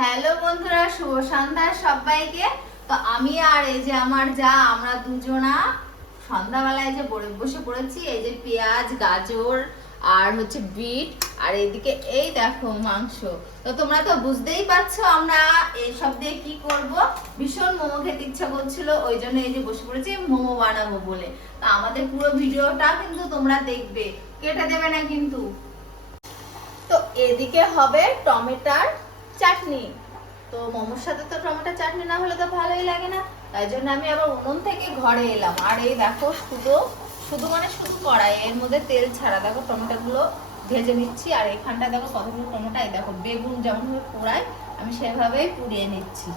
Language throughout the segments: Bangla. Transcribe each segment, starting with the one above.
হ্যালো বন্ধুরা, শুভ সন্ধ্যা সবাইকে। তো আমি আর এই যে আমার যা, আমরা দুজনা সন্ধ্যাবেলায় যে বড়ে বসে পড়েছি, এই যে পেঁয়াজ, গাজর আর হচ্ছে বিট আর এইদিকে এই দেখো মাংস। তো তোমরা তো বুঝতেই পারছ আমরা এইসব দিয়ে কি করব। ভীষণ মোমো খেতে ইচ্ছা করছিল, ওই জন্য এই যে বসে পড়েছি, মোমো বানাবো বলে। তো আমাদের পুরো ভিডিওটা কিন্তু তোমরা দেখবে, কেটে দেবে না কিন্তু। তো এদিকে হবে টমেটার চাটনি। তো মোমোর সাথে তো টমেটো চাটনি না হলে তো ভালোই লাগে না। তাই জন্য আমি আবার উনুন থেকে ঘরে এলাম। আর এই দেখো শুধু শুধু মানে শুধু কড়াই। এর মধ্যে তেল ছাড়া দেখো টমেটোগুলো ভেজে নিচ্ছি। আর এখানটা দেখো কতগুলো টমেটো, এই দেখো বেগুন যেমন ভাবে পোড়াই আমি সেভাবেই পুড়িয়ে নিচ্ছি।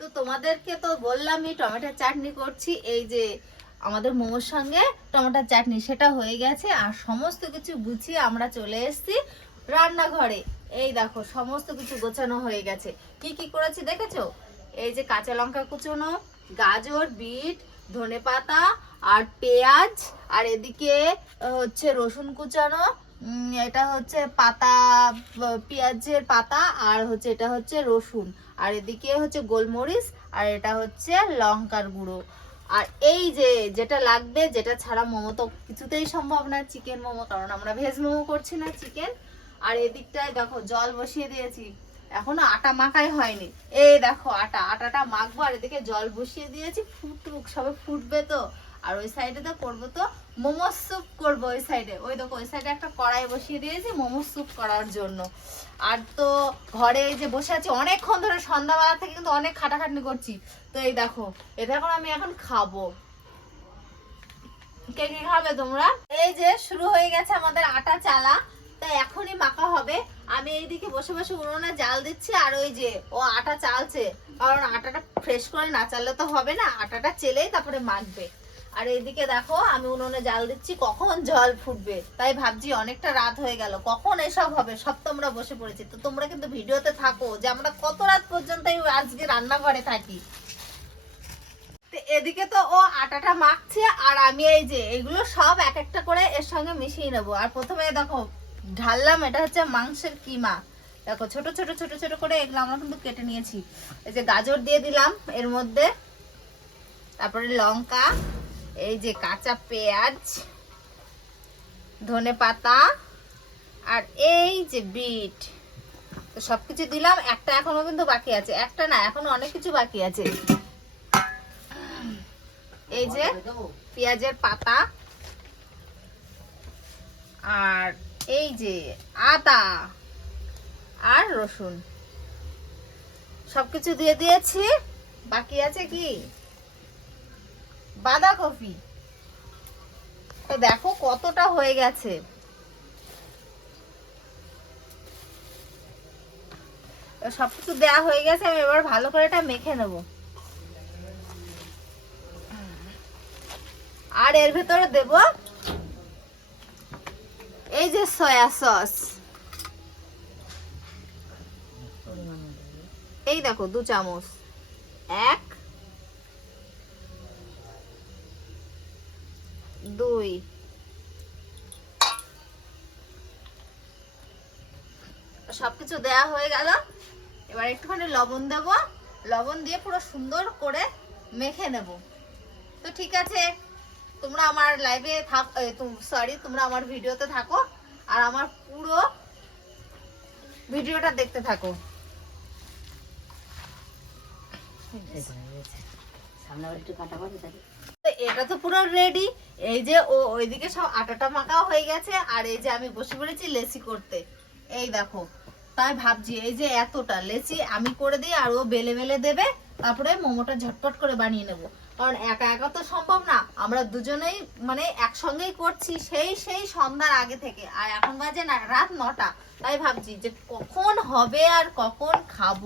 তো তোমাদেরকে তো বললামই টমেটোর চাটনি করছি। এই যে আমাদের মোমোর সঙ্গে টমেটোর চাটনি, সেটা হয়ে গেছে। আর সমস্ত কিছু গুছিয়ে আমরা চলে এসেছি। রান্নাঘরে। এই দেখো, সমস্ত কিছু গোছানো হয়ে গেছে। কি কি করেছি দেখেছ? এই যে কাঁচা লঙ্কা কুচোনো, গাজর, বিট, ধনে পাতা আর পেঁয়াজ, আর এদিকে হচ্ছে রসুন কুচানো এটা হচ্ছে পাতা পেঁয়াজের পাতা, আর হচ্ছে এটা হচ্ছে রসুন। আর এদিকে হচ্ছে গোলমরিচ, আর এটা হচ্ছে লঙ্কার গুঁড়ো। আর এই যে, যেটা লাগবে, যেটা ছাড়া মোমো তো কিছুতেই সম্ভব না, চিকেন মোমো, কারণ আমরা ভেজ মোমো করছি না, চিকেন। আর এদিকটায় দেখো জল বসিয়ে দিয়েছি। এখনও আটা মাখাই হয়নি। এই দেখো আটা, আটাটা মাখবো আর এদিকে জল বসিয়ে দিয়েছি, ফুটুক, সবে ফুটবে তো। আর ওই সাইডে তো করব তো মোমো স্যুপ করব ওই সাইডে ওই দেখো, ওই সাইডে একটা কড়াই বসিয়ে দিয়েছি মোমো স্যুপ করার জন্য। আর তো ঘরে যে বসে আছি, অনেকক্ষণ ধরে সন্ধ্যাবেলা থেকে কিন্তু অনেক খাটাখাটনি করছি। তো এই দেখো, এটা এখন আমি এখন খাব। কে কে খাবে তোমরা? এই যে শুরু হয়ে গেছে আমাদের আটা চালা। তাই এখনই মাখা হবে। আমি এইদিকে বসে বসে উনুনে জাল দিচ্ছি, আর ওই যে ও আটা চালছে। কারণ আটাটা ফ্রেশ করে না চাললে তো হবে না, আটাটা চেলেই তারপরে মাখবে। আর এইদিকে দেখো, আমি উনুনে জাল দিচ্ছি, কখন জল ফুটবে? তাই ভাবছি অনেকটা রাত হয়ে গেল। কখন এসব হবে? সব তোমরা বসে পড়েছি। তো তোমরা কিন্তু ভিডিওতে থাকো যে আমরা কত রাত পর্যন্ত আজকে রান্নাঘরে থাকি। তো এদিকে তো ও আটাটা মাখছে, আর আমি এই যে এগুলো সব এক একটা করে এর সঙ্গে মিশিয়ে নেব। আর প্রথমে দেখো ঢাললাম, এটা হচ্ছে মাংসের কিমা। দেখো, ছোট ছোট ছোট ছোট করে এগুলো আমরা কিন্তু কেটে নিয়েছি। এই যে গাজর দিয়ে দিলাম, এর মধ্যে। তারপরে লঙ্কা, এই যে কাঁচা পেঁয়াজ, ধনে পাতা, আর এই যে বিট। তো সব কিছু দিলাম, একটা এখনও কিন্তু বাকি আছে। একটা না, এখনও অনেক কিছু বাকি আছে। এই যে পেঁয়াজের পাতা, আর এই যে আদা আর রসুন। সবকিছু দিয়ে দিয়েছি। বাকি আছে কি? বাঁধাকপি। তো দেখো কতটা হয়ে গেছে। তো সবকিছু দেয়া হয়ে গেছে, আমি এবার ভালো করে এটা মেখে নেব। আর এর ভেতরে দেব এই যে সয়া সস এই দেখো, দু চামচ। এক, দুই, সবকিছু দেয়া হয়ে গেল। এবার একটুখানি লবণ দেব। লবণ দিয়ে পুরো সুন্দর করে মেখে নেব। তো ঠিক আছে তোমরা আমার লাইভে থাক সরি তোমরা আমার ভিডিওতে থাকো, আর আমার পুরো ভিডিওটা দেখতে থাকো। এটা তো পুরো রেডি এই যে ও ওইদিকে সব আটাটা মাখাও হয়ে গেছে, আর এই যে আমি বসে পড়েছি লেচি করতে। এই দেখো, তাই ভাবছি, এই যে এতটা লেচি আমি করে দিই, আর ও বেলে বেলে দেবে, তারপরে মোমোটা ঝটপট করে বানিয়ে নেব। কারণ একা একা তো সম্ভব না। আমরা দুজনেই মানে একসঙ্গেই করছি সেই সেই সন্ধ্যার আগে থেকে। আর এখন বাজে না, রাত নটা। তাই ভাবছি যে কখন হবে আর কখন খাব,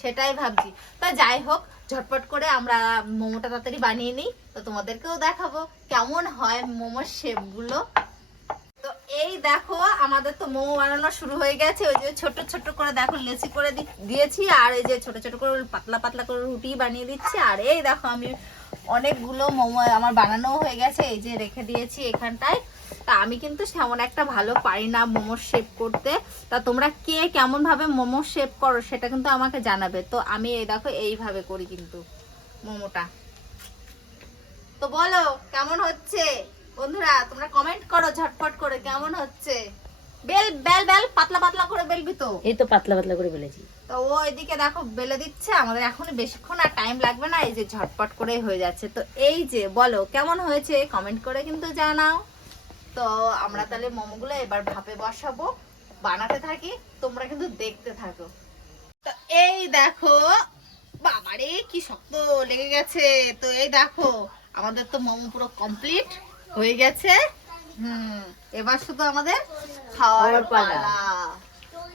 সেটাই ভাবছি। তা যাই হোক, ঝটপট করে আমরা মোমোটা তাড়াতাড়ি বানিয়ে নিই। তো তোমাদেরকেও দেখাবো কেমন হয় মোমোর শেপগুলো। তো এই দেখো, আমাদের তো মোমো বানানো শুরু হয়ে গেছে। ওই যে ছোট ছোট করে দেখো, লেচি করে দিয়েছি। আর এই যে ছোট ছোট করে পাতলা পাতলা করে রুটি বানিয়ে দিচ্ছি। আর এই দেখো আমি অনেকগুলো মোমো আমার বানানো হয়ে গেছে, এই যে রেখে দিয়েছি এখানটায়। তা আমি কিন্তু তেমন একটা ভালো পারি না মোমোর শেপ করতে। তা তোমরা কে কেমন ভাবে মোমো শেপ করো সেটা কিন্তু আমাকে জানাবে। তো আমি এই দেখো, এইভাবে করি কিন্তু মোমোটা। তো বলো, কেমন হচ্ছে? বন্ধুরা, তোমরা কমেন্ট করো ঝটপট করে, কেমন হচ্ছে? বেল বেল বেল পাতলা পাতলা করে বেলবি তো। এই তো পাতলা পাতলা করে বলেছি। তো ও এদিকে দেখো বেলে দিচ্ছে আমাদের এখনই বেশিক্ষণ আর টাইম লাগবে না এই যে ঝটপট করে হয়ে যাচ্ছে। তো এই যে বলো কেমন হয়েছে? কমেন্ট করে কিন্তু জানাও। তো আমরা তাহলে মোমোগুলো এবার ভাপে বসাবো বানাতে থাকি তোমরা কিন্তু দেখতে থাকো। তো এই দেখো বাবারে কি শক্ত লেগে গেছে। তো এই দেখো আমাদের তো মোমো পুরো কমপ্লিট হয়ে গেছে। হুম এবার শুধু আমাদের খাওয়ার পালা।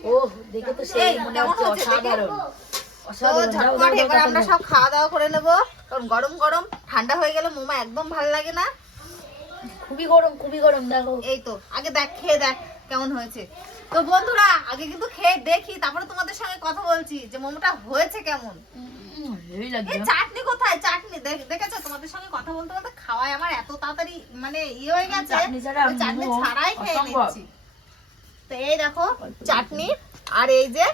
ও দেখে তো সেই মনে হচ্ছে হচ্ছে অসাধারণ। তো ঝটপট দাও, দাও, এবার আমরা সব খাওয়া দাওয়া করে নেব। কারণ গরম গরম ঠান্ডা হয়ে গেলে মোমো একদম ভালো লাগে না। খুবই গরম খুবই গরম দেখো। এই তো আগে দেখ খেয়ে দেখ কেমন হয়েছে। তো বন্ধুরা আগে কিন্তু খেয়ে দেখি তারপরে তোমাদের সঙ্গে কথা বলছি যে মোমোটা হয়েছে কেমন। চাটনি কোথায়? চাটনি দেখেছ? তোমাদের সঙ্গে কথা বলতে বলতে খাওয়াই আমার এত তাড়াতাড়ি মানে ইয়ে হয়ে গেছে। চাটনি ছাড়াই খেয়ে। নিচ্ছি। তো এই দেখো চাটনি আর এই যে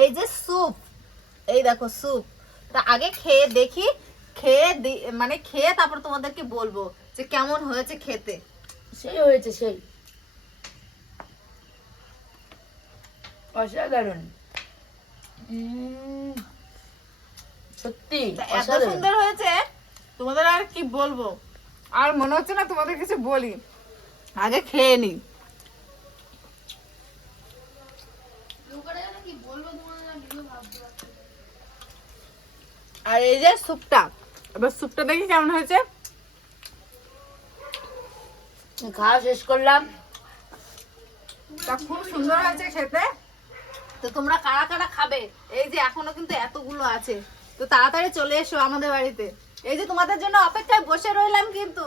এই যে স্যুপ। এই দেখো স্যুপ। তা আগে খেয়ে দেখি খেয়ে মানে খেয়ে তারপর তোমাদেরকে বলব যে কেমন হয়েছে খেতে। সেই হয়েছে সেই। অসাধারণ। সত্যি এত সুন্দর হয়েছে তোমাদের আর কি বলব? আর মনে হচ্ছে না তোমাদের কিছু বলি। আগে খেয়ে নি। আর এই যে স্যুপটা এবার স্যুপটা দেখি কেমন হয়েছে। খাওয়া শেষ করলাম। তা খুব সুন্দর হয়েছে খেতে। তো তোমরা কারা কারা খাবে? এই যে এখনও কিন্তু এতগুলো আছে। তো তাড়াতাড়ি চলে এসো আমাদের বাড়িতে। এই যে তোমাদের জন্য অপেক্ষায় বসে রইলাম কিন্তু।